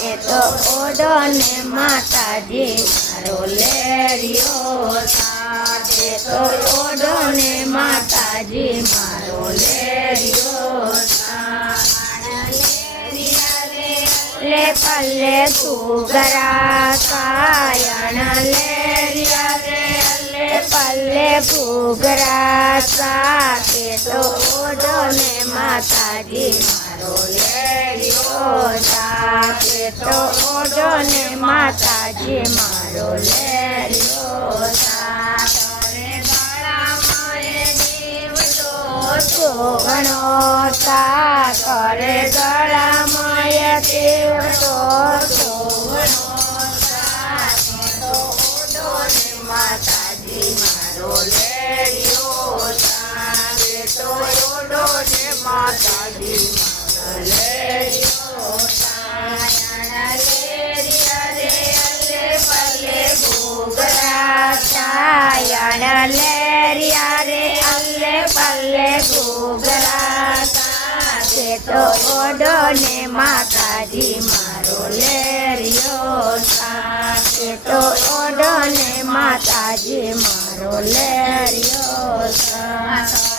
એ તો ઓઢો ને માતાજી મારો લેરિયો સાથ એ તો ઓઢો ને માતાજી મારો લેરિયો સાથ લે પલ્લે ઘૂઘરા સાયણ લેરિયા રે પલ્લે ઘૂઘરા સાકે તો ઓઢો ને માતાજી મારો લેરિયો સાકે તો ઓઢો ને માતાજી મારો લેરિયો સાક ઘણો તા કરે ગળામય દેવ તો ઘણો માતાજી મારો લેરિયો સાગે તો ઓઢો ને માતાજી મારો લેરિયો સાયણ લેરિયા રે અલ્લે પલ્લે ઘૂઘરા સાયણ લેરિયા રે અલ્લે પલ્લે ઘૂઘરા સાગે તો ઓઢો ને માતાજી મારો લેરિયો સાગે તો ઓઢો ને માતાજી મારો લેરિયો સાગે